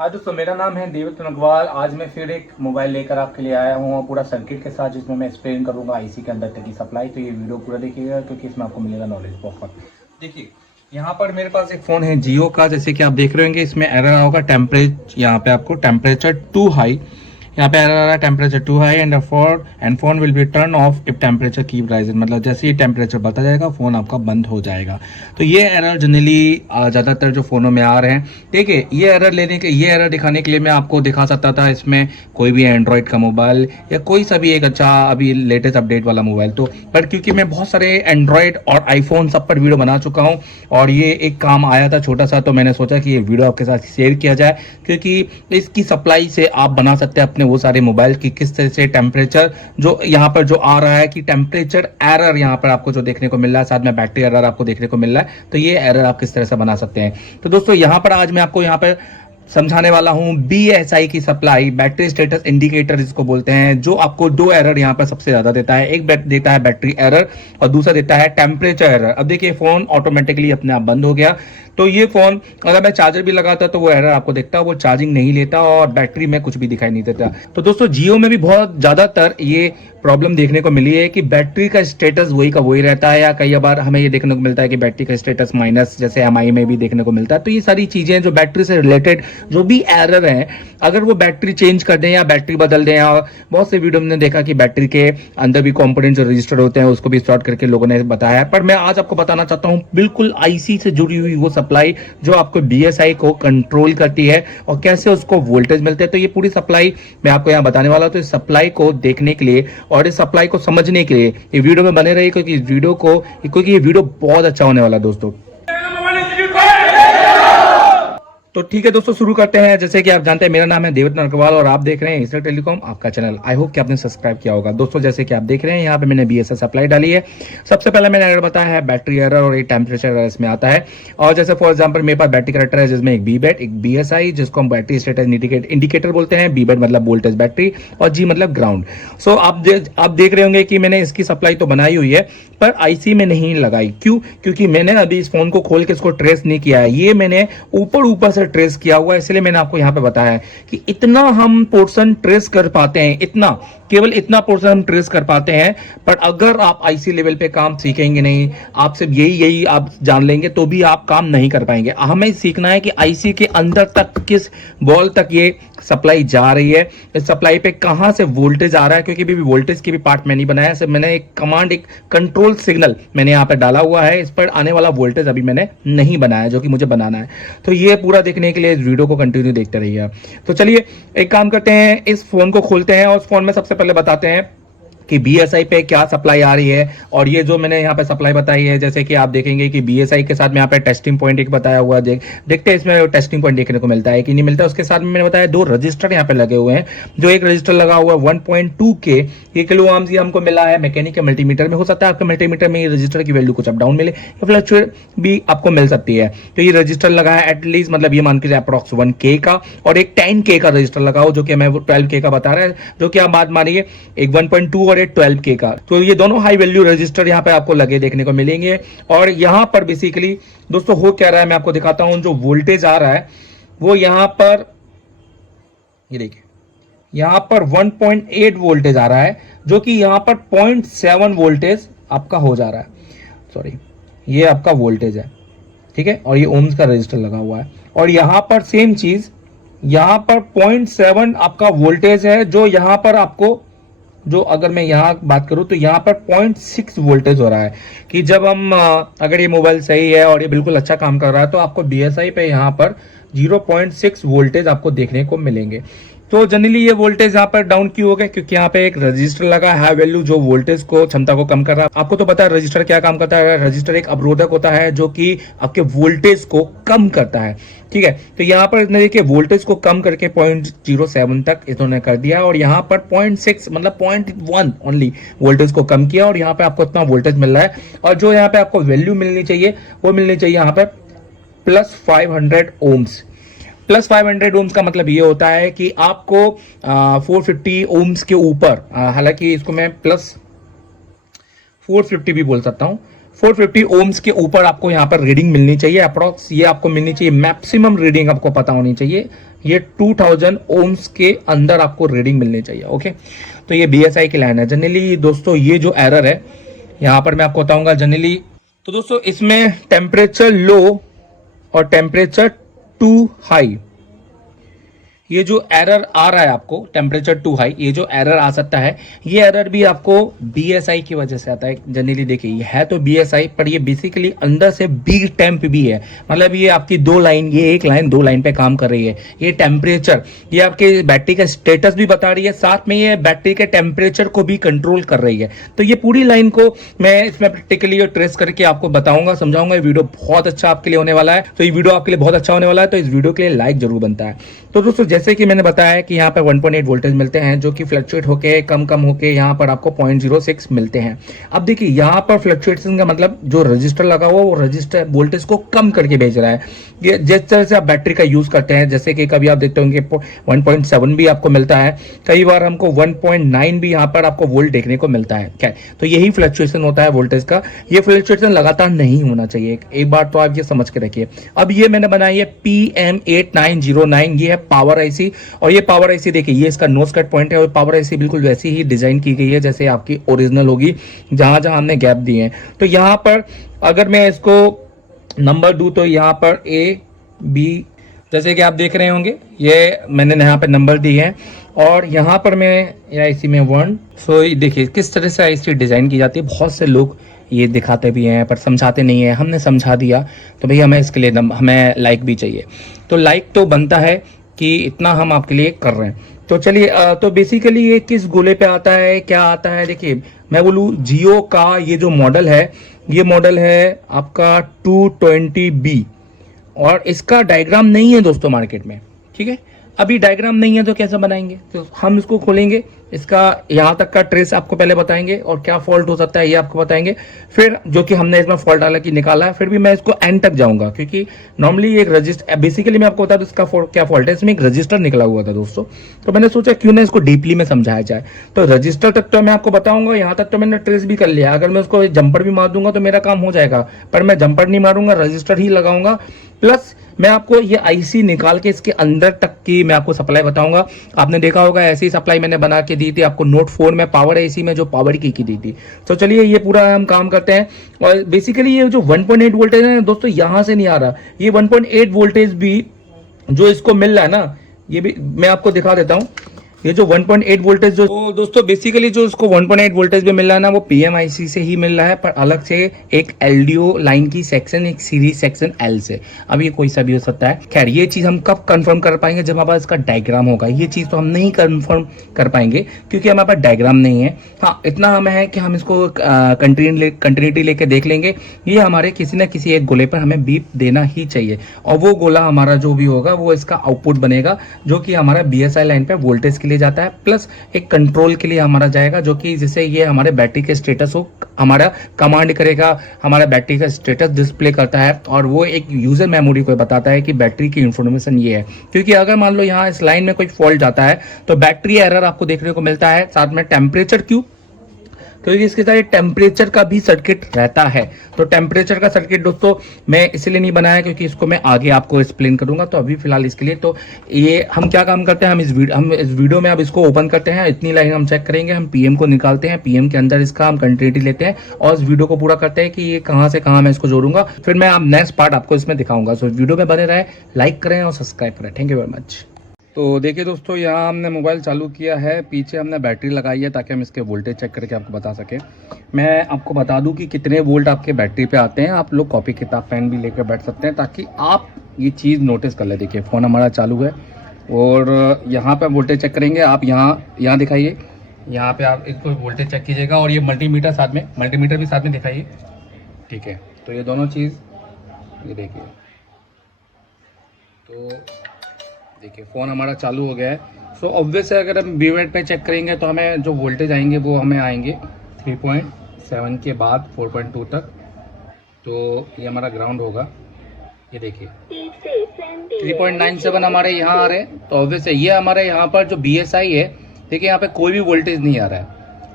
आज दोस्तों मेरा नाम है देवत नगवाल। आज मैं फिर एक मोबाइल लेकर आपके लिए आया हूँ पूरा सर्किट के साथ, जिसमें मैं एक्सप्लेन करूंगा आईसी के अंदर तक की सप्लाई। तो ये वीडियो पूरा देखिएगा क्योंकि इसमें आपको मिलेगा नॉलेज बहुत। देखिए यहाँ पर मेरे पास एक फ़ोन है जियो का, जैसे कि आप देख रहे होंगे इसमें एरर होगा टेम्परेचर। यहाँ पे आपको टेम्परेचर टू हाई, यहाँ पे एरर आ रहा है temperature too high and phone will be turn off if temperature keep rising. मतलब जैसे ही टेम्परेचर बढ़ता जाएगा फोन आपका बंद हो जाएगा। तो ये एरर जनरली ज़्यादातर जो फ़ोनों में आ रहे हैं। देखिए ये एरर दिखाने के लिए मैं आपको दिखा सकता था इसमें कोई भी एंड्रॉयड का मोबाइल या कोई सा भी एक अच्छा अभी लेटेस्ट अपडेट वाला मोबाइल। तो पर क्योंकि मैं बहुत सारे एंड्रॉयड और आईफोन सब पर वीडियो बना चुका हूँ और ये एक काम आया था छोटा सा, तो मैंने सोचा कि ये वीडियो आपके साथ शेयर किया जाए, क्योंकि इसकी सप्लाई से आप बना सकते हैं अपने वो सारे मोबाइल की किस तरह से टेम्परेचर जो यहाँ पर जो आ रहा है कि टेम्परेचर एरर यहाँ पर आपको जो देखने को मिल रहा है, साथ में बैटरी एरर आपको देखने को मिल रहा है, तो ये एरर आप किस तरह से बना सकते हैं। तो दोस्तों यहाँ पर आज मैं आपको यहाँ पर समझाने वाला हूं BSI की सप्लाई, बैटरी स्टेटस इंडिकेटर जिसको बोलते हैं, जो आपको दो एरर यहां पर सबसे ज्यादा देता है। एक देता है बैटरी एरर और दूसरा देता है टेम्परेचर एरर। अब देखिए फोन ऑटोमेटिकली अपने आप बंद हो गया। तो ये फोन अगर मैं चार्जर भी लगाता तो वो एरर आपको दिखता, वो चार्जिंग नहीं लेता और बैटरी में कुछ भी दिखाई नहीं देता। तो दोस्तों जियो में भी बहुत ज्यादातर ये प्रॉब्लम देखने को मिली है कि बैटरी का स्टेटस वही का वही रहता है, या कई बार हमें ये देखने को मिलता है कि बैटरी का स्टेटस माइनस, जैसे MI में भी देखने को मिलता है। तो ये सारी चीजें जो बैटरी से रिलेटेड जो भी एरर हैं, अगर वो बैटरी चेंज कर दें या बैटरी बदल दें, या बहुत से वीडियो में देखा कि बैटरी के अंदर भी कंपोनेंट जो रजिस्टर होते हैं उसको भी शॉर्ट करके लोगों ने बताया। पर मैं आज आपको बताना चाहता हूं बिल्कुल आईसी से जुड़ी हुई वो सप्लाई जो आपको BSI को कंट्रोल करती है और कैसे उसको वोल्टेज मिलते हैं। तो ये पूरी सप्लाई मैं आपको यहाँ बताने वाला हूं। तो इस सप्लाई को देखने के लिए और इस सप्लाई को समझने के लिए ये वीडियो में बने रहिए, क्योंकि ये वीडियो बहुत अच्छा होने वाला है दोस्तों। तो ठीक है दोस्तों, शुरू करते हैं। जैसे कि आप जानते हैं मेरा नाम है देवत नरकवाल और आप देख रहे हैं इसरो टेलीकॉम आपका चैनल। आई होप कि आपने सब्सक्राइब किया होगा। दोस्तों जैसे कि आप देख रहे हैं यहाँ पे मैंने BSI सप्लाई डाली है। सबसे पहले मैंने एरर बताया है बैटरी एरर और एक टेम्परेचर एरर इसमें आता है। और जैसे फॉर एग्जाम्पल मेरे पास बैटरी करेक्टर है जिसमें एक BBAT, एक BSI जिसको हम बैटरी स्टेटस इंडिकेटर बोलते हैं। BBAT मतलब वोल्टेज बैटरी और G मतलब ग्राउंड। सो आप देख रहे होंगे कि मैंने इसकी सप्लाई तो बनाई हुई है पर आईसी में नहीं लगाई। क्यों? क्योंकि मैंने अभी इस फोन को खोल के इसको ट्रेस नहीं किया है, ये मैंने ऊपर से ट्रेस किया हुआ है। इसलिए मैंने आपको यहां पे बताया है कि इतना हम पोर्शन ट्रेस कर पाते हैं, केवल इतना पोर्शन हम ट्रेस कर पाते हैं। पर अगर आप आईसी लेवल पे काम सीखेंगे नहीं, आप सिर्फ यही आप जान लेंगे तो भी आप काम नहीं कर पाएंगे। हमें सीखना है कि आईसी के अंदर तक किस बॉल तक ये सप्लाई जा रही है, इस सप्लाई पे कहां से वोल्टेज आ रहा है। क्योंकि भी वोल्टेज की भी पार्ट मैं नहीं बनाया, सिर्फ मैंने एक कमांड, एक कंट्रोल सिग्नल मैंने यहाँ पे डाला हुआ है। इस पर आने वाला वोल्टेज अभी मैंने नहीं बनाया, जो कि मुझे बनाना है। तो ये पूरा देखने के लिए इस वीडियो को कंटिन्यू देखते रहिए। तो चलिए एक काम करते हैं, इस फोन को खोलते हैं और उस फोन में सबसे पहले बताते हैं कि BSI पे क्या सप्लाई आ रही है। और ये जो मैंने यहाँ पे सप्लाई बताई है, जैसे कि आप देखेंगे कि BSI के साथ में यहाँ पे टेस्टिंग पॉइंट एक बताया हुआ है। देखते हैं इसमें टेस्टिंग पॉइंट देखने को मिलता है कि नहीं मिलता। उसके साथ में मैंने बताया दो रजिस्टर यहाँ पे लगे हुए हैं। जो एक रजिस्टर लगा हुआ है 1.2K, ये किलो आर्म्स हमको मिला है मैकेनिकल मल्टीमीटर में। हो सकता है आपके मल्टीमीटर में ये रजिस्टर की वैल्यू कुछ अप डाउन मिले या फ्लक्चुएट भी आपको मिल सकती है। तो ये रजिस्टर लगा है एटलीस्ट, मतलब ये मान के अप्रॉक्स 1K का, और एक 10K का रजिस्टर लगा हो जो कि हमें 12K का बता रहा है, जो कि आप बात मानिए एक 1.2 और एक 12K का। तो ये दोनों हाई वैल्यू रजिस्टर यहाँ पे आपको लगे देखने को मिलेंगे। और यहाँ पर बेसिकली दोस्तों हो क्या रहा है मैं आपको दिखाता हूं। जो वोल्टेज आ रहा है वो यहाँ पर, ये देखिए यहाँ पर 1.8 वोल्टेज आ रहा है, जो कि यहाँ पर 0.7 वोल्टेज आपका हो जा रहा है। सॉरी, ये आपका वोल्टेज है, ठीक है। और ये ओम्स का रजिस्टर लगा हुआ है। और यहाँ पर सेम चीज, यहाँ पर 0.7 आपका वोल्टेज है, जो यहाँ पर आपको, जो अगर मैं यहाँ बात करूं तो यहाँ पर 0.6 वोल्टेज हो रहा है। कि जब हम अगर ये मोबाइल सही है और ये बिल्कुल अच्छा काम कर रहा है तो आपको BSI पे यहाँ पर 0.6 वोल्टेज आपको देखने को मिलेंगे। तो जनरली ये वोल्टेज यहाँ पर डाउन क्यों हो गए? क्योंकि यहाँ पे एक रजिस्टर लगा है हाई वैल्यू, जो वोल्टेज को, क्षमता को कम कर रहा है। आपको तो पता है रजिस्टर क्या काम करता है। रजिस्टर एक अवरोधक होता है जो कि आपके वोल्टेज को कम करता है, ठीक है। तो यहाँ पर देखिए वोल्टेज को कम करके 0.07 तक इन्होंने कर दिया, और यहाँ पर 0.6 मतलब 0.1 ओनली वोल्टेज को कम किया, और यहाँ पे आपको इतना वोल्टेज मिल रहा है। और जो यहाँ पे आपको वैल्यू मिलनी चाहिए वो मिलनी चाहिए यहाँ पे +500 ओम्स। +500 ओम्स का मतलब ये होता है कि आपको 450 ओम्स के ऊपर, हालांकि इसको मैं +450 भी बोल सकता हूँ, 450 ओम्स के ऊपर आपको यहाँ पर रीडिंग मिलनी चाहिए अप्रॉक्स, ये आपको मिलनी चाहिए, मैक्सिमम रीडिंग आपको पता होनी चाहिए, ये 2000 ओम्स के अंदर आपको रीडिंग मिलनी चाहिए। ओके, तो ये BSI की लाइन है। जनरली दोस्तों ये जो एरर है यहाँ पर मैं आपको बताऊंगा जनरली, तो दोस्तों इसमें टेम्परेचर लो और टेम्परेचर टू हाई, ये जो एरर आ रहा है आपको टेम्परेचर टू हाई, ये जो एरर आ सकता है, ये एरर भी आपको BSI की वजह से आता है। जनरली देखिए ये है तो BSI, पर ये बेसिकली अंदर से बी टेम्प भी है, मतलब ये आपकी दो लाइन, ये एक लाइन दो लाइन पे काम कर रही है। ये टेम्परेचर, ये आपके बैटरी का स्टेटस भी बता रही है, साथ में ये बैटरी के टेम्परेचर को भी कंट्रोल कर रही है। तो ये पूरी लाइन को मैं इसमें प्रैक्टिकली ट्रेस करके आपको बताऊंगा, समझाऊंगा। ये वीडियो बहुत अच्छा आपके लिए होने वाला है, तो ये वीडियो आपके लिए बहुत अच्छा होने वाला है, तो इस वीडियो के लिए लाइक जरूर बनता है। तो दोस्तों जैसे कि मैंने बताया कि यहाँ पर 1.8 वोल्टेज मिलते हैं, जो कि फ्लक्चुएट होके कम होके यहाँ पर आपको 0.06 मिलते हैं। अब देखिए यहाँ पर फ्लक्चुएशन का मतलब जो रजिस्टर लगा हुआ वो रजिस्टर वोल्टेज को कम करके भेज रहा है। ये जिस तरह से आप बैटरी का यूज करते हैं, जैसे कि कभी आप देखते होंगे 1.7 भी आपको मिलता है, कई बार हमको 1.9 भी यहाँ पर आपको वोल्ट देखने को मिलता है। क्या, तो यही फ्लक्चुएशन होता है वोल्टेज का। ये फ्लक्चुएशन लगातार नहीं होना चाहिए, एक बार तो आप ये समझ के रखिए। अब ये मैंने बनाई है PM8909, ये है पावर आईसी, और ये पावर आईसी देखिए ये इसका नोज कट पॉइंट है, और पावर आईसी बिल्कुल वैसी ही डिजाइन की गई है जैसे आपकी ओरिजिनल होगी, जहां जहां हमने गैप दिए हैं। तो यहाँ पर अगर मैं इसको नंबर दूं तो यहाँ पर A B, जैसे कि आप देख रहे होंगे ये मैंने यहाँ पे नंबर दिए हैं, और यहाँ पर मैं आईसी में 1। सो देखिए किस तरह से आईसी डिजाइन की जाती है। बहुत से लोग ये दिखाते भी हैं पर समझाते नहीं है, हमने समझा दिया, तो भैया हमें इसके लिए हमें लाइक भी चाहिए, तो लाइक तो बनता है कि इतना हम आपके लिए कर रहे हैं। तो चलिए, तो बेसिकली ये किस गोले पे आता है, क्या आता है, देखिए मैं बोलूँ जियो का ये जो मॉडल है, ये मॉडल है आपका 220B, और इसका डायग्राम नहीं है दोस्तों मार्केट में, ठीक है। अभी डायग्राम नहीं है तो कैसे बनाएंगे, तो हम इसको खोलेंगे, इसका यहाँ तक का ट्रेस आपको पहले बताएंगे, और क्या फॉल्ट हो सकता है ये आपको बताएंगे, फिर जो कि हमने इसमें फॉल्ट हालांकि निकाला है, फिर भी मैं इसको एंड तक जाऊंगा, क्योंकि नॉर्मली एक रजिस्टर, बेसिकली मैं आपको बता दूं इसका क्या फॉल्ट है। इसमें एक रजिस्टर निकला हुआ था दोस्तों, तो मैंने सोचा क्यों ना इसको डीपली में समझाया जाए। तो रजिस्टर तक तो मैं आपको बताऊंगा, यहाँ तक तो मैंने ट्रेस भी कर लिया। अगर मैं उसको जंपर भी मार दूंगा तो मेरा काम हो जाएगा, पर मैं जंपर नहीं मारूंगा, रजिस्टर ही लगाऊंगा। प्लस मैं आपको ये आईसी निकाल के इसके अंदर तक की मैं आपको सप्लाई बताऊंगा। आपने देखा होगा ऐसी सप्लाई मैंने बना के दी थी आपको नोट 4 में पावर आईसी में, जो पावर की दी थी। तो चलिए ये पूरा हम काम करते हैं। और बेसिकली ये जो 1.8 वोल्टेज है दोस्तों यहाँ से नहीं आ रहा, ये 1.8 वोल्टेज भी जो इसको मिल रहा है ना, ये भी मैं आपको दिखा देता हूँ। ये जो 1.8 वोल्टेज जो तो दोस्तों बेसिकली जो इसको 1.8 वोल्टेज भी मिल रहा है ना, वो PMIC से ही मिल रहा है, पर अलग से एक LDO लाइन की सेक्शन, एक सीरीज सेक्शन L से। अब ये कोई सा भी हो सकता है। खैर ये चीज हम कब कंफर्म कर पाएंगे, जब हमारे पास इसका डायग्राम होगा। ये चीज तो हम नहीं कंफर्म कर पाएंगे क्योंकि हमारे पास डायग्राम नहीं है। हाँ इतना हमें है कि हम इसको कंटिन्यूटी लेके देख लेंगे। ये हमारे किसी न किसी एक गोले पर हमें बीप देना ही चाहिए, और वो गोला हमारा जो भी होगा वो इसका आउटपुट बनेगा, जो कि हमारा BSI लाइन पे वोल्टेज के लिए जाता है, प्लस एक कंट्रोल के लिए हमारा जाएगा, जो कि जिससे ये हमारे बैटरी के स्टेटस को हमारा कमांड करेगा, हमारा बैटरी का स्टेटस डिस्प्ले करता है, और वो एक यूजर मेमोरी को बताता है कि बैटरी की इंफॉर्मेशन ये है। क्योंकि अगर मान लो यहाँ इस लाइन में कोई फॉल्ट जाता है तो बैटरी एरर आपको देखने को मिलता है, साथ में टेम्परेचर क्यों, क्योंकि इसके साथ टेम्परेचर का भी सर्किट रहता है। तो टेम्परेचर का सर्किट दोस्तों मैं इसलिए नहीं बनाया क्योंकि इसको मैं आगे आपको एक्सप्लेन करूंगा, तो अभी फिलहाल इसके लिए तो ये हम क्या काम करते हैं, हम इस वीडियो में अब इसको ओपन करते हैं, इतनी लाइन हम चेक करेंगे, हम PM को निकालते हैं, PM के अंदर इसका हम कंटिन्यूटी लेते हैं, और इस वीडियो को पूरा करते हैं कि ये कहाँ से कहाँ मैं इसको जोड़ूंगा, फिर मैं आप नेक्स्ट पार्ट आपको इसमें दिखाऊंगा। सो वीडियो में बने रहे, लाइक करें और सब्सक्राइब करें। Thank you very much. तो देखिए दोस्तों यहाँ हमने मोबाइल चालू किया है, पीछे हमने बैटरी लगाई है ताकि हम इसके वोल्टेज चेक करके आपको बता सकें। मैं आपको बता दूं कि कितने वोल्ट आपके बैटरी पे आते हैं। आप लोग कॉपी किताब पेन भी लेकर बैठ सकते हैं ताकि आप ये चीज़ नोटिस कर ले। देखिए फ़ोन हमारा चालू है और यहाँ पे वोल्टेज चेक करेंगे। आप यहाँ दिखाइए, यहाँ पे आप इसको वोल्टेज चेक कीजिएगा, और ये मल्टीमीटर भी साथ में दिखाइए, ठीक है। तो ये दोनों चीज़ ये देखिए, तो देखिए फ़ोन हमारा चालू हो गया है। सो ऑब्वियस है अगर हम बीवेट पे चेक करेंगे तो हमें जो वोल्टेज आएंगे वो हमें आएंगे 3.7 के बाद 4.2 तक। तो ये हमारा ग्राउंड होगा, ये देखिए 3.97 हमारे यहाँ आ रहे हैं। तो ऑब्वियस है ये हमारे यहाँ पर जो BSI है, देखिए यहाँ पे कोई भी वोल्टेज नहीं आ रहा है,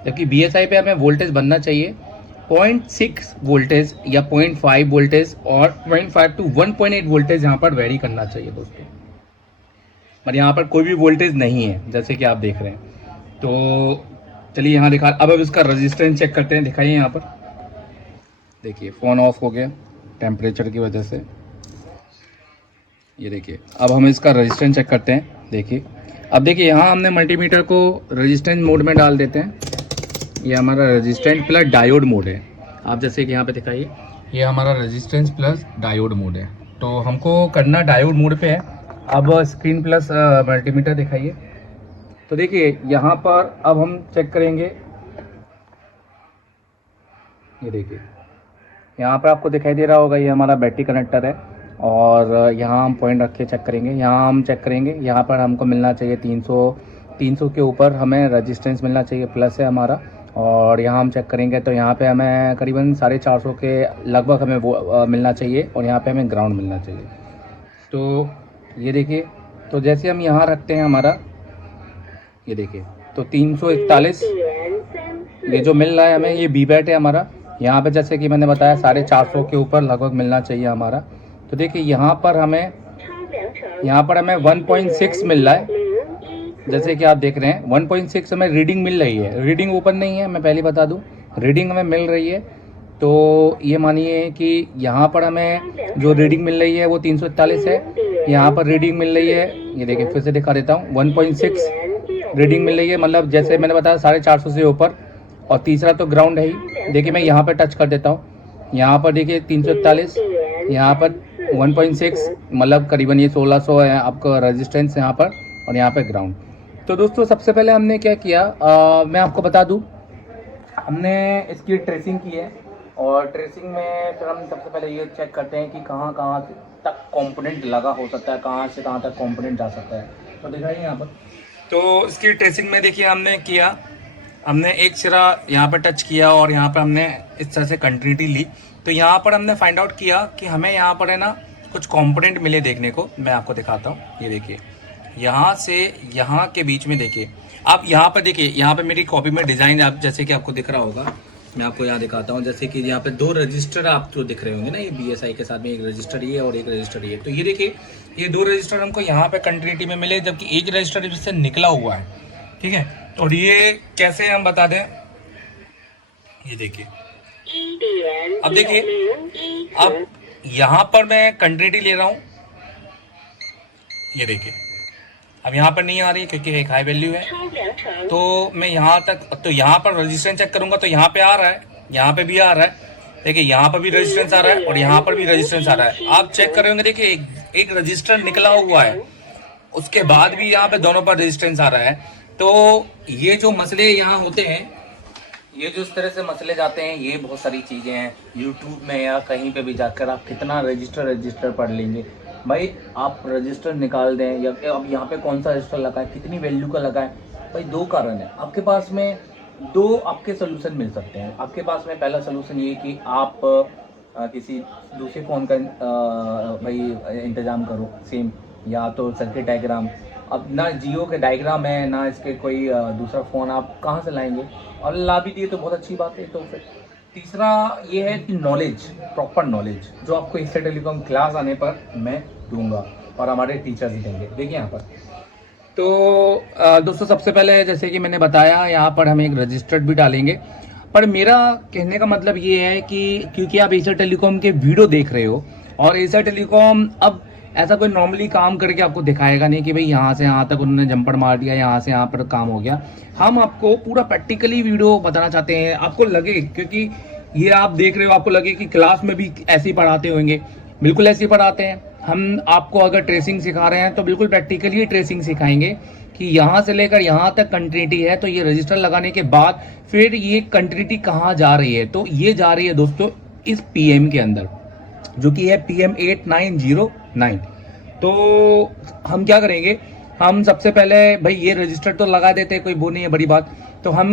जबकि BSI पे हमें वोल्टेज बनना चाहिए। 0.6 वोल्टेज या 0.5 वोल्टेज और 0.5 टू 1.8 वोल्टेज यहाँ पर वेरी करना चाहिए दोस्तों। पर यहाँ पर कोई भी वोल्टेज नहीं है जैसे कि आप देख रहे हैं। तो चलिए यहाँ दिखा, अब इसका रेजिस्टेंस चेक करते हैं। दिखाइए यहाँ पर, देखिए फ़ोन ऑफ हो गया टेम्परेचर की वजह से। ये देखिए, अब हम इसका रेजिस्टेंस चेक करते हैं। देखिए, अब देखिए यहाँ हमने मल्टीमीटर को रेजिस्टेंस मोड में डाल देते हैं। ये हमारा रेजिस्टेंस प्लस डायोड मोड है। आप जैसे कि यहाँ पे दिखाइए, ये हमारा रेजिस्टेंस प्लस डायोड मोड है। तो हमको करना डायोड मोड पे है। अब स्क्रीन प्लस मल्टीमीटर दिखाइए। तो देखिए यहाँ पर अब हम चेक करेंगे। ये देखिए यहाँ पर आपको दिखाई दे रहा होगा, ये हमारा बैटरी कनेक्टर है और यहाँ हम पॉइंट रख के चेक करेंगे। यहाँ हम चेक करेंगे, यहाँ पर हमको मिलना चाहिए 300 के ऊपर हमें रेजिस्टेंस मिलना चाहिए, प्लस है हमारा। और यहाँ हम चेक करेंगे तो यहाँ पे हमें करीबन 450 के लगभग हमें वो मिलना चाहिए और यहाँ पे हमें ग्राउंड मिलना चाहिए। तो ये देखिए, तो जैसे हम यहाँ रखते हैं हमारा, ये देखिए तो 341 ये जो मिल रहा है हमें, ये बी बैट है हमारा। यहाँ पे जैसे कि मैंने बताया 450 के ऊपर लगभग मिलना चाहिए हमारा। तो देखिए यहाँ पर हमें 1.6 मिल रहा है। जैसे कि आप देख रहे हैं 1.6 हमें रीडिंग मिल रही है। रीडिंग ऊपर नहीं है, मैं पहले बता दूं, रीडिंग हमें मिल रही है। तो ये मानिए कि यहाँ पर हमें जो रीडिंग मिल रही है वो 341 है। यहाँ पर रीडिंग मिल रही है, ये देखिए फिर से दिखा देता हूँ, 1.6 रीडिंग मिल रही है, मतलब जैसे मैंने बताया 450 से ऊपर। और तीसरा तो ग्राउंड है ही। देखिए मैं यहाँ पर टच कर देता हूँ, यहाँ पर देखिए 341, यहाँ पर 1.6 मतलब करीबन ये 1600 है आपका रेजिस्टेंस यहाँ पर, और यहाँ पर ग्राउंड। तो दोस्तों सबसे पहले हमने क्या किया, मैं आपको बता दूं, हमने इसकी ट्रेसिंग की है। और ट्रेसिंग में फिर हम सबसे पहले ये चेक करते हैं कि कहाँ कहाँ तक कंपोनेंट लगा हो सकता है, कहाँ से कहाँ तक कंपोनेंट जा सकता है। तो दिखाइए यहाँ पर, तो इसकी ट्रेसिंग में देखिए हमने किया, हमने एक सिरा यहाँ पर टच किया और यहाँ पर हमने इस तरह से कंटिन्यूटी ली। तो यहाँ पर हमने फाइंड आउट किया कि हमें यहाँ पर है ना कुछ कंपोनेंट मिले देखने को। मैं आपको दिखाता हूँ, ये देखिए यहाँ से यहाँ के बीच में देखिए, आप यहाँ पर देखिए, यहाँ पे मेरी कॉपी में डिज़ाइन आप जैसे कि आपको दिख रहा होगा, मैं आपको यहाँ दिखाता हूँ। जैसे कि यहाँ पे 2 रजिस्टर आपको दिख रहे होंगे ना, ये BSI के साथ में एक रजिस्टर ये और एक रजिस्टर ये। तो ये देखिए ये 2 रजिस्टर हमको यहाँ पे कंटिन्यूटी में मिले, जबकि एक रजिस्टर इससे निकला हुआ है, ठीक है। और ये कैसे हम बता दें, ये देखिए, अब देखिए, अब यहाँ पर मैं कंटिन्यूटी ले रहा हूँ, ये देखिए अब यहाँ पर नहीं आ रही है क्योंकि एक हाई वैल्यू है। तो मैं यहाँ तक, तो यहाँ पर रेजिस्टेंस चेक करूंगा तो यहाँ पे आ रहा है, यहाँ पे भी आ रहा है। देखिए यहाँ पर भी रेजिस्टेंस आ रहा है और यहाँ पर भी रेजिस्टेंस आ रहा है। आप चेक कर रहे होंगे, देखिए एक रजिस्टर निकला हुआ है, उसके बाद भी यहाँ पे दोनों पर रेजिस्टेंस आ रहा है। तो ये जो मसले यहाँ होते हैं, ये जो इस तरह से मसले जाते हैं, ये बहुत सारी चीज़ें हैं। यूट्यूब में या कहीं पे भी जाकर आप कितना रजिस्टर पढ़ लेंगे भाई, आप रजिस्टर निकाल दें या अब यहाँ पे कौन सा रजिस्टर लगा है, कितनी वैल्यू का लगा है भाई। 2 कारण है आपके पास में, 2 आपके सोल्यूशन मिल सकते हैं आपके पास में। पहला सोल्यूशन ये कि आप किसी दूसरे फ़ोन का भाई इंतज़ाम करो सेम, या तो सर्किट डायग्राम। अब ना जियो के डायग्राम है ना इसके कोई दूसरा फ़ोन आप कहाँ से लाएंगे, और ला भी दिए तो बहुत अच्छी बात है। तो फिर तीसरा ये है कि नॉलेज, प्रॉपर नॉलेज जो आपको इससे टेलीकॉम क्लास आने पर मैं दूंगा और हमारे टीचर्स देंगे। देखिए यहाँ पर, तो दोस्तों सबसे पहले जैसे कि मैंने बताया, यहाँ पर हम एक रजिस्टर भी डालेंगे। पर मेरा कहने का मतलब ये है कि क्योंकि आप एशिया टेलीकॉम के वीडियो देख रहे हो, और एशिया टेलीकॉम अब ऐसा कोई नॉर्मली काम करके आपको दिखाएगा नहीं कि भाई यहाँ से यहाँ तक उन्होंने जंपर मार दिया, यहाँ से यहाँ पर काम हो गया। हम आपको पूरा प्रैक्टिकली वीडियो बताना चाहते हैं, आपको लगे, क्योंकि ये आप देख रहे हो आपको लगे कि क्लास में भी ऐसे ही पढ़ाते होंगे, बिल्कुल ऐसे ही पढ़ाते हैं। हम आपको अगर ट्रेसिंग सिखा रहे हैं तो बिल्कुल प्रैक्टिकली ट्रेसिंग सिखाएंगे कि यहाँ से लेकर यहाँ तक कंटिन्यूटी है, तो ये रजिस्टर लगाने के बाद फिर ये कंटिन्यूटी कहाँ जा रही है। तो ये जा रही है दोस्तों इस PM के अंदर, जो कि है PM8909। तो हम क्या करेंगे, हम सबसे पहले भाई ये रजिस्टर तो लगा देते हैं, कोई वो नहीं है बड़ी बात। तो हम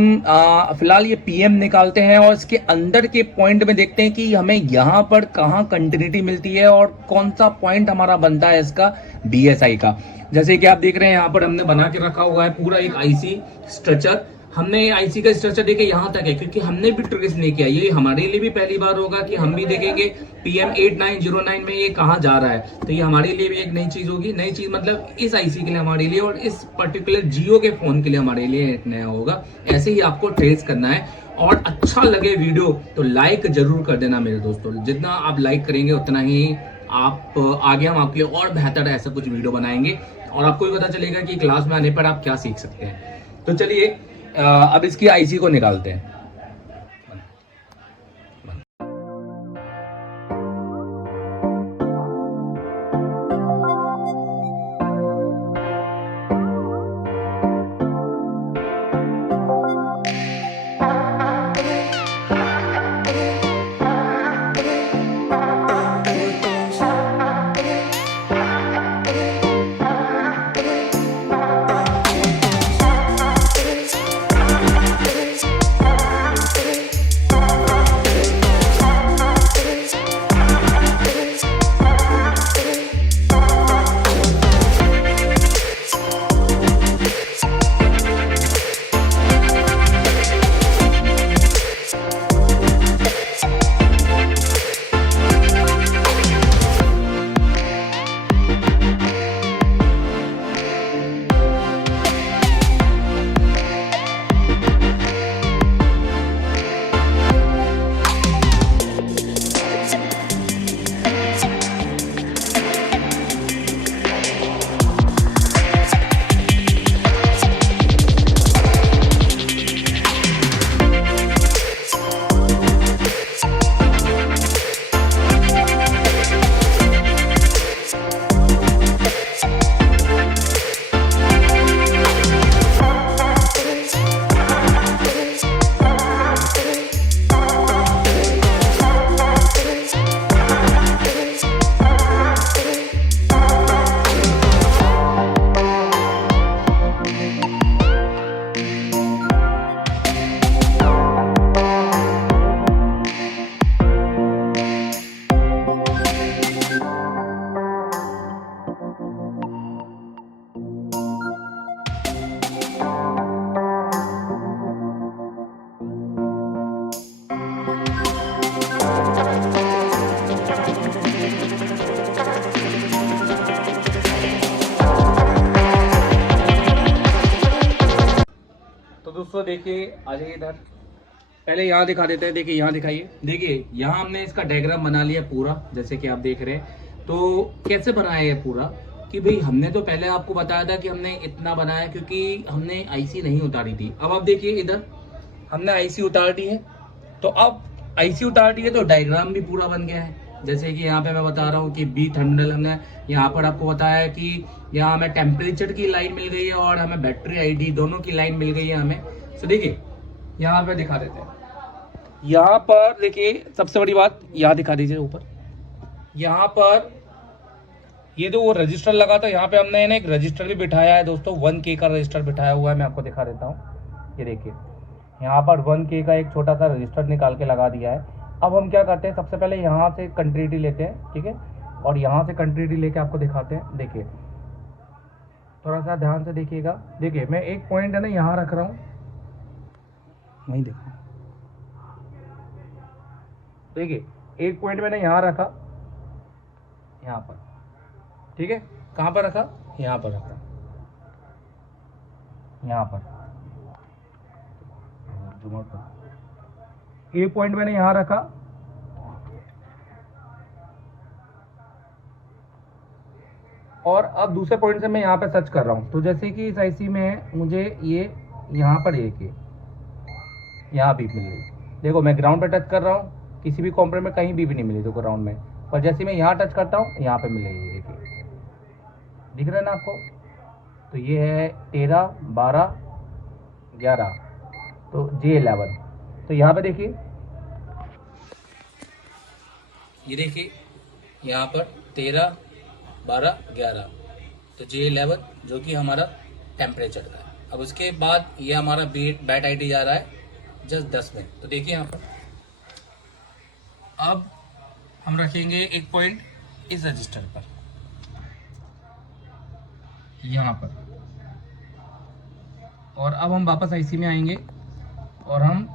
फिलहाल ये PM निकालते हैं और इसके अंदर के पॉइंट में देखते हैं कि हमें यहाँ पर कहाँ कंटिन्यूटी मिलती है और कौन सा पॉइंट हमारा बनता है इसका BSI का। जैसे कि आप देख रहे हैं यहाँ पर हमने बना के रखा हुआ है पूरा एक IC स्ट्रक्चर। हमने आईसी का स्ट्रक्चर देखे यहाँ तक है, क्योंकि हमने भी ट्रेस नहीं किया। ये हमारे लिए भी पहली बार होगा कि हम भी देखेंगे PM8909 में ये कहाँ जा रहा है। तो ये हमारे लिए भी एक नई चीज होगी। नई चीज मतलब इस आईसी के लिए हमारे लिए, और इस पर्टिकुलर जियो के फोन के लिए हमारे लिए एक नया होगा। ऐसे ही आपको ट्रेस करना है। और अच्छा लगे वीडियो तो लाइक जरूर कर देना मेरे दोस्तों। जितना आप लाइक करेंगे उतना ही आप आगे हम आपके लिए और बेहतर ऐसा कुछ वीडियो बनाएंगे, और आपको भी पता चलेगा कि क्लास में आने पर आप क्या सीख सकते हैं। तो चलिए अब इसकी आईसी को निकालते हैं। दोस्तों देखिए, आ जाइए इधर। पहले यहाँ दिखा देते हैं। देखिए यहाँ दिखाइए। देखिए यहाँ हमने इसका डायग्राम बना लिया पूरा, जैसे कि आप देख रहे हैं। तो कैसे बनाया है पूरा, कि भाई हमने तो पहले आपको बताया था कि हमने इतना बनाया क्योंकि हमने आईसी नहीं उतारी थी। अब आप देखिए इधर हमने आईसी उतार दी है। तो अब आईसी उतार दी है तो डायग्राम भी पूरा बन गया है। जैसे कि यहाँ पे मैं बता रहा हूँ कि बी थर्मिनल हमने यहाँ पर आपको बताया है कि यहाँ हमें टेम्परेचर की लाइन मिल गई है और हमें बैटरी आईडी दोनों की लाइन मिल गई है हमें। तो देखिए यहाँ पे दिखा देते हैं। यहाँ पर देखिए सबसे बड़ी बात, यहाँ दिखा दीजिए ऊपर। यहाँ पर ये जो वो रजिस्टर लगा था, यहाँ पे हमने ना एक रजिस्टर भी बिठाया है दोस्तों। 1K का रजिस्टर बिठाया हुआ है। मैं आपको दिखा देता हूँ। ये देखिए यहाँ पर 1K का एक छोटा सा रजिस्टर निकाल के लगा दिया है। अब हम क्या करते हैं, सबसे पहले यहाँ से कंट्रीटी लेते हैं, ठीक है, और यहाँ से कंट्रीटी लेके आपको दिखाते हैं। देखिए थोड़ा सा ध्यान से देखिएगा। देखिए मैं एक पॉइंट है ना यहाँ रख रहा हूँ, वहीं देखो। देखिए एक पॉइंट मैंने यहाँ रखा, यहाँ पर, ठीक है। कहाँ पर रखा? यहाँ पर रखा, यहाँ पर। एक पॉइंट मैंने यहाँ रखा, और अब दूसरे पॉइंट से मैं यहाँ पे सर्च कर रहा हूँ। तो जैसे कि इस आईसी में मुझे ये यहाँ पर एक है, यहाँ भी मिल गई। देखो मैं ग्राउंड पे टच कर रहा हूँ, किसी भी कॉम्प्रेंट में कहीं भी नहीं मिली तो ग्राउंड में, पर जैसे मैं यहाँ टच करता हूँ यहाँ पे मिलेगी। देखिए दिख रहा है ना आपको? तो ये है 13, 12, 11, तो J11। तो यहाँ पे देखिए, ये देखिए यहाँ पर 13, 12, 11, तो J11 जो कि हमारा टेम्परेचर का है। अब उसके बाद ये हमारा बैट आईडी जा रहा है जस्ट 10 में। तो देखिए यहाँ पर अब हम रखेंगे एक पॉइंट इस रजिस्टर पर, यहाँ पर, और अब हम वापस आईसी में आएंगे और हम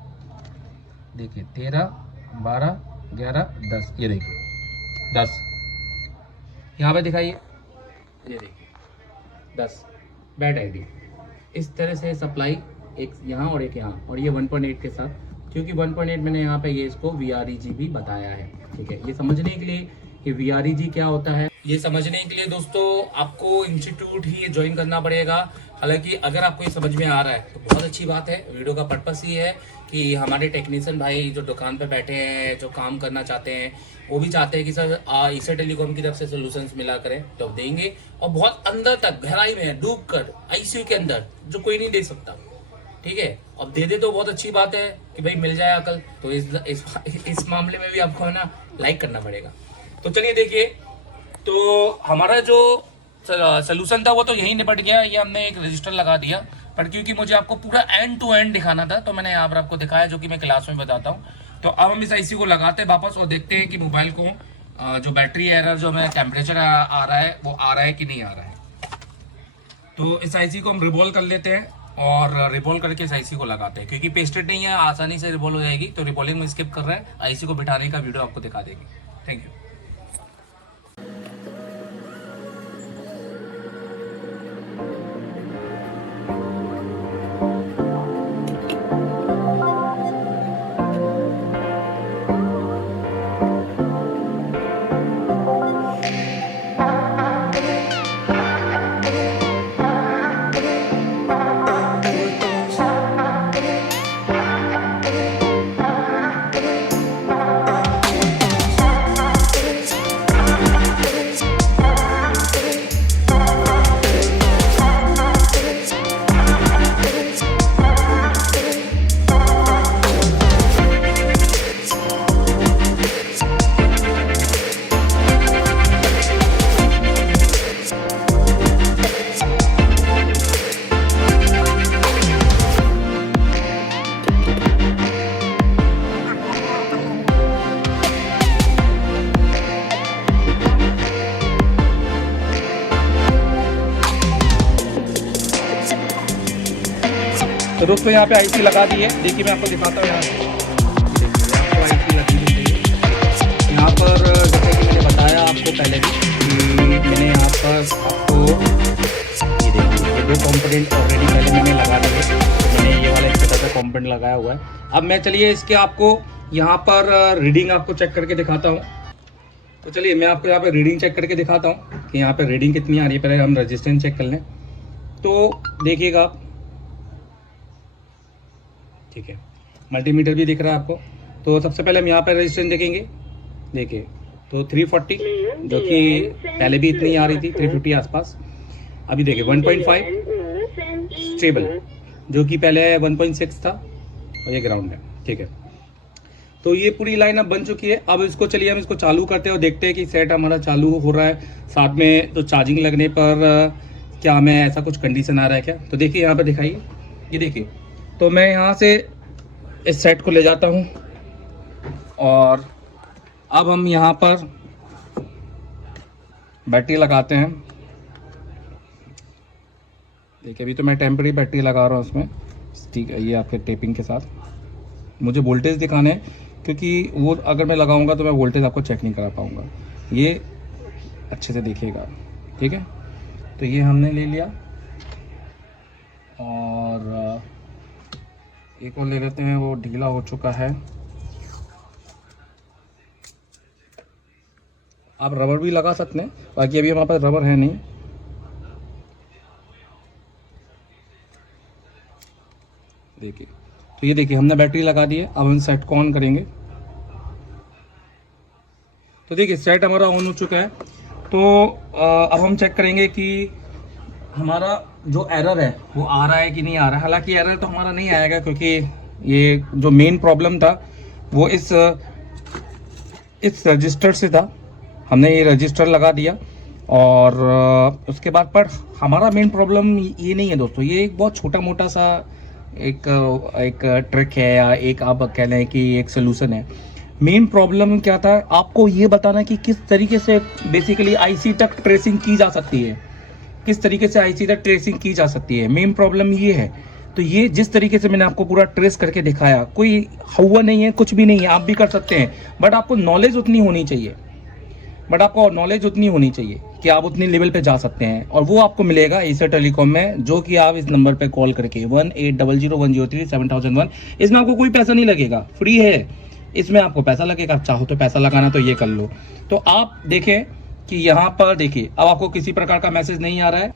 देखिए 13, 12, 11, 10, ये देखिए 10 यहाँ पे दिखाइए, ये देखिए 10 बैड आईडी। इस तरह से सप्लाई एक यहाँ और एक यहाँ, और ये 1.8 के साथ, क्योंकि 1.8 मैंने यहाँ पे ये इसको VREG भी बताया है। ठीक है, ये समझने के लिए कि VREG क्या होता है, ये समझने के लिए दोस्तों आपको इंस्टीट्यूट ही ज्वाइन करना पड़ेगा। हालांकि अगर आपको ये समझ में आ रहा है तो बहुत अच्छी बात है। वीडियो का पर्पस ये है कि हमारे टेक्नीशियन भाई जो दुकान पे बैठे हैं, जो काम करना चाहते हैं, वो भी चाहते हैं कि सर ईसा टेलीकॉम की तरफ से सोल्यूशंस मिला करें, तो देंगे। और बहुत अंदर तक गहराई में डूब कर ICU के अंदर, जो कोई नहीं दे सकता। ठीक है, अब दे दे तो बहुत अच्छी बात है कि भाई मिल जाए अकल। तो इस मामले में भी आपको है ना लाइक करना पड़ेगा। तो चलिए देखिए, तो हमारा जो सोल्यूशन था वो तो यही निपट गया। ये हमने एक रजिस्टर लगा दिया, पर क्योंकि मुझे आपको पूरा एंड टू एंड दिखाना था तो मैंने यहाँ पर आपको दिखाया, जो कि मैं क्लास में बताता हूँ। तो अब हम इस IC को लगाते हैं वापस और देखते हैं कि मोबाइल को जो बैटरी एरर, जो मैं टेम्परेचर आ रहा है, वो आ रहा है कि नहीं आ रहा है। तो इस IC को हम रिवॉल्व कर लेते हैं और रिवॉल्व करके इस IC को लगाते हैं, क्योंकि पेस्टेड नहीं है, आसानी से रिवॉल्व हो जाएगी। तो रिवॉल्विंग में स्किप कर रहा है, IC को बिठाने का वीडियो आपको दिखा देंगे। Thank you. तो दोस्तों यहाँ पे IC लगा दी है। देखिए मैं आपको दिखाता हूँ। यहाँ आपको IC लगी हुई है यहाँ पर, जैसे कि मैंने बताया आपको पहले भी कि मैंने यहाँ पर आपको ये देखिए 2 कंपोनेंट ऑलरेडी पहले मैंने लगा दिए। तो मैंने ये वाला एक छोटा सा कंपोनेंट लगाया हुआ है। अब मैं चलिए इसके आपको यहाँ पर रीडिंग आपको चेक करके दिखाता हूँ। तो चलिए मैं आपको यहाँ पर रीडिंग चेक करके दिखाता हूँ कि यहाँ पर रीडिंग कितनी आ रही है। पहले हम रजिस्टेंस चेक कर लें। तो देखिएगा आप, ठीक है, मल्टीमीटर भी दिख रहा है आपको। तो सबसे पहले हम यहाँ पर रेजिस्टेंस देखेंगे। देखिए तो 340, जो कि पहले भी इतनी आ रही थी, 350 आसपास। अभी देखिए 1.5 स्टेबल, जो कि पहले 1.6 था, और ये ग्राउंड है। ठीक है, तो ये पूरी लाइन अब बन चुकी है। अब इसको चलिए हम इसको चालू करते हैं और देखते हैं कि सेट हमारा चालू हो रहा है। साथ में तो चार्जिंग लगने पर क्या हमें ऐसा कुछ कंडीशन आ रहा है क्या। तो देखिए यहाँ पर दिखाइए, ये देखिए। तो मैं यहाँ से इस सेट को ले जाता हूँ और अब हम यहाँ पर बैटरी लगाते हैं। देखिए अभी तो मैं टेम्परेरी बैटरी लगा रहा हूँ उसमें। ठीक है, ये आपके टेपिंग के साथ मुझे वोल्टेज दिखाना है, क्योंकि वो अगर मैं लगाऊंगा तो मैं वोल्टेज आपको चेक नहीं करा पाऊंगा। ये अच्छे से देखिएगा। ठीक है, तो ये हमने ले लिया और एक और ले लेते हैं, वो ढीला हो चुका है। आप रबर भी लगा सकते हैं, बाकी अभी हमारे पास रबर है नहीं। देखिए, तो ये देखिए हमने बैटरी लगा दी है। अब हम सेट को ऑन करेंगे। तो देखिए सेट हमारा ऑन हो चुका है। तो अब हम चेक करेंगे कि हमारा जो एरर है वो आ रहा है कि नहीं आ रहा है। हालांकि एरर तो हमारा नहीं आएगा, क्योंकि ये जो मेन प्रॉब्लम था वो इस रजिस्टर से था। हमने ये रजिस्टर लगा दिया और उसके बाद पर हमारा मेन प्रॉब्लम ये नहीं है दोस्तों। ये एक बहुत छोटा मोटा सा एक ट्रिक है, या एक आप कह लें कि एक सोल्यूशन है। मेन प्रॉब्लम क्या था, आपको ये बताना कि किस तरीके से बेसिकली IC तक ट्रेसिंग की जा सकती है, किस तरीके से IC तक ट्रेसिंग की जा सकती है। मेन प्रॉब्लम ये है। तो ये जिस तरीके से मैंने आपको पूरा ट्रेस करके दिखाया, कोई हवा नहीं है, कुछ भी नहीं है, आप भी कर सकते हैं। बट आपको नॉलेज उतनी होनी चाहिए, कि आप उतनी लेवल पे जा सकते हैं, और वो आपको मिलेगा एशिया टेलीकॉम में, जो कि आप इस नंबर पे कॉल करके 1800103701, इसमें आपको कोई पैसा नहीं लगेगा, फ्री है। इसमें आपको पैसा लगेगा, आप चाहो तो पैसा लगाना तो ये कर लो। तो आप देखें कि यहाँ पर देखिए, अब आपको किसी प्रकार का मैसेज नहीं आ रहा है।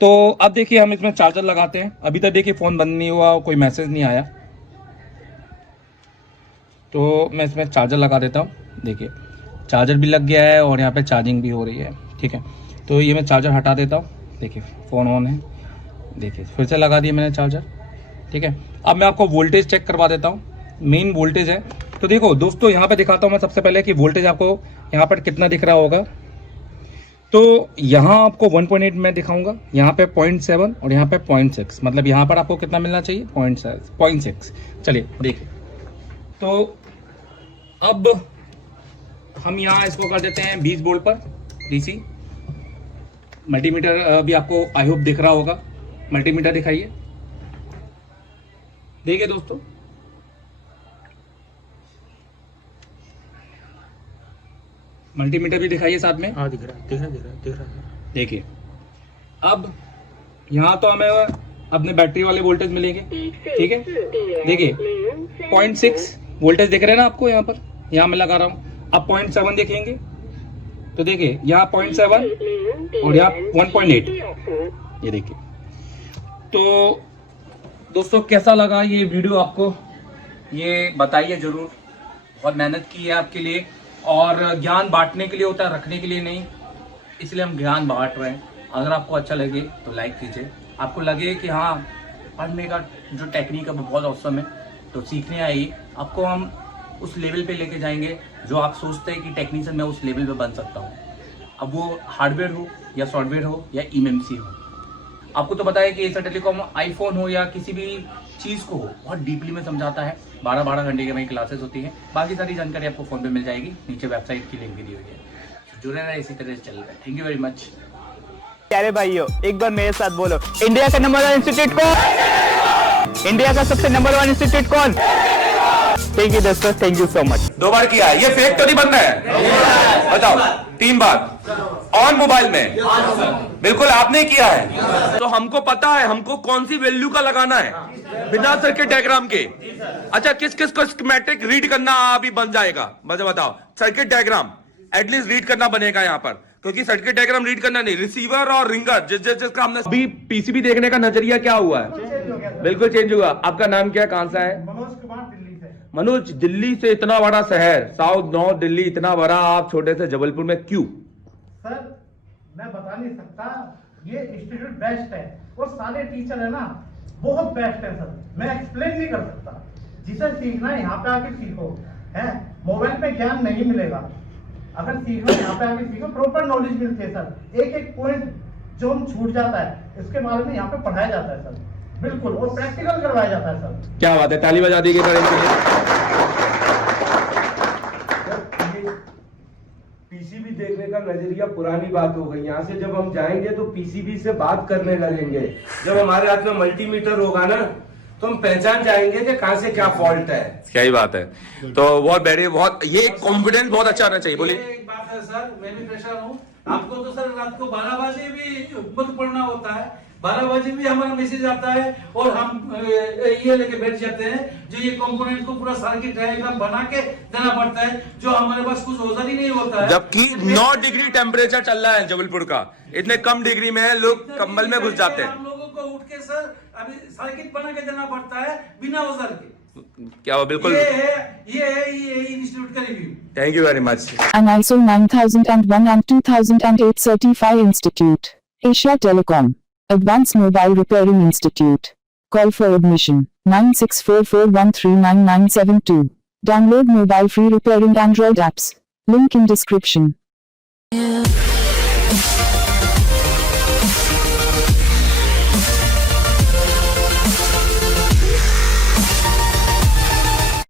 तो अब देखिए हम इसमें चार्जर लगाते हैं। अभी तक देखिए फ़ोन बंद नहीं हुआ, कोई मैसेज नहीं आया, तो मैं इसमें चार्जर लगा देता हूँ। देखिए चार्जर भी लग गया है और यहाँ पे चार्जिंग भी हो रही है, ठीक है। तो ये मैं चार्जर हटा देता हूँ। देखिए फ़ोन ऑन है, देखिए फिर से लगा दिया मैंने चार्जर, ठीक है। अब मैं आपको वोल्टेज चेक करवा देता हूँ, मेन वोल्टेज है। तो देखो दोस्तों, यहाँ पे दिखाता हूँ मैं सबसे पहले कि वोल्टेज आपको यहाँ पर कितना दिख रहा होगा। तो यहाँ आपको 1.8 में दिखाऊंगा, यहाँ पे 0.7 और यहाँ पे 0.6, मतलब यहाँ पर आपको कितना मिलना चाहिए, 0.6। चलिए देखिए, तो अब हम यहाँ इसको कर देते हैं 20 वोल्ट पर डीसी। मल्टीमीटर भी आपको आई होप दिख रहा होगा, मल्टीमीटर दिखाइए। देखिए दोस्तों, मल्टीमीटर भी दिखाइए साथ में। हाँ दिख रहा है। देखिए अब यहाँ तो हमें अपने बैटरी वाले वोल्टेज मिलेंगे, ठीक है। देखिए 0.6 वोल्टेज दिख रहे हैं ना आपको, यहाँ पर, यहाँ मैं लगा रहा हूँ। अब 0.7 देखेंगे तो देखिए यहाँ 0.7 और यहाँ 1.8, ये देखिए। तो दोस्तों कैसा लगा ये वीडियो आपको, ये बताइए जरूर। बहुत मेहनत की है आपके लिए, और ज्ञान बांटने के लिए होता है, रखने के लिए नहीं, इसलिए हम ज्ञान बांट रहे हैं। अगर आपको अच्छा लगे तो लाइक कीजिए, आपको लगे कि हाँ पढ़ने का जो टेक्निक है वो बहुत औसम है तो सीखने आइए, आपको हम उस लेवल पे लेके जाएंगे जो आप सोचते हैं कि टेक्नीशियन मैं उस लेवल पे बन सकता हूँ। अब वो हार्डवेयर हो या सॉफ्टवेयर हो या एमएमसी हो। आपको तो पता है कि एशिया टेलीकॉम आईफोन हो या किसी भी चीज़ को हो बहुत डीपली में समझाता है। 12-12 घंटे की वही क्लासेस होती हैं। बाकी सारी जानकारी आपको फ़ोन पे मिल जाएगी, नीचे वेबसाइट की लिंक भी दी हुई है। जुड़े रहे, इसी तरह से चल रहा है। Thank you very much. प्यारे भाइयों, एक बार मेरे साथ बोलो, इंडिया का नंबर 1 इंस्टीट्यूट कौन? इंडिया का सबसे नंबर 1 इंस्टीट्यूट कौन? थैंक यू दोस्तों, थैंक यू सो मच। 2 बार किया, ये फेक तो नहीं बनना है? बताओ। 3 बार ऑन मोबाइल में? बिल्कुल आपने किया है, तो हमको पता है हमको कौन सी वैल्यू का लगाना है बिना सर्किट डायग्राम के। अच्छा, किस किस को स्कीमेटिक रीड करना अभी बन जाएगा, मुझे बताओ। सर्किट डायग्राम एटलीस्ट रीड करना बनेगा यहाँ पर, क्योंकि सर्किट डायग्राम रीड करना नहीं, रिसीवर और रिंगर जिसका हमने अभी पीसीबी देखने का नजरिया क्या हुआ है, बिल्कुल चेंज हुआ। आपका नाम क्या है, कहां सा है? मनोज, दिल्ली से इतना बड़ा शहर, साउथ नॉर्थ दिल्ली इतना बड़ा, आप छोटे से जबलपुर में क्यों? सर मैं बता नहीं सकता, ये इंस्टीट्यूट बेस्ट है और सारे टीचर है ना बहुत बेस्ट है सर, मैं एक्सप्लेन नहीं कर सकता। जिसे सीखना है यहाँ पे आके सीखो, है मोबाइल पे ज्ञान नहीं मिलेगा। अगर सीखना है यहाँ पे आके सीखो, प्रॉपर नॉलेज मिलती है सर। एक एक पॉइंट जो हम छूट जाता है इसके बारे में यहाँ पे पढ़ाया जाता है सर, बिल्कुल, और प्रैक्टिकल करवाया जाता है सर। क्या बात है, ताली बजा दी गई। पीसीबी देखने का नजरिया पुरानी बात हो गई। यहाँ से जब हम जाएंगे तो पीसीबी से बात करने लगेंगे। जब हमारे हाथ में मल्टीमीटर होगा ना तो हम पहचान जाएंगे कि कहाँ से क्या फॉल्ट है। क्या ही बात है। तो बहुत बढ़िया, बहुत ये कॉन्फिडेंस बहुत अच्छा आना चाहिए। बोलिए। एक बात है सर, मैं भी प्रेशर हूँ, आपको तो सर रात को 12 बजे भी बुक पढ़ना होता है, 12 बजे भी हमारा मैसेज आता है और हम ये लेके बैठ जाते हैं जो ये कंपोनेंट को पूरा सर्किट डायग्राम बना के देना पड़ता है, जो हमारे पास कुछ औजार ही नहीं होता है। जबकि 9 डिग्री टेम्परेचर चल रहा है जबलपुर का, इतने कम डिग्री में लोग कंबल में घुस जाते हैं। हम लोगों को उठ के सर अभी सर्किट बना के देना पड़ता है बिना औजार के। क्या बिल्कुल, ये इंस्टीट्यूट का review. Thank you very much. An ISO 9001 and 2008 certified institute. Asia Telecom. Advanced Mobile Repairing Institute. Call for admission 9644139972. Download mobile free repairing Android apps. Link in description.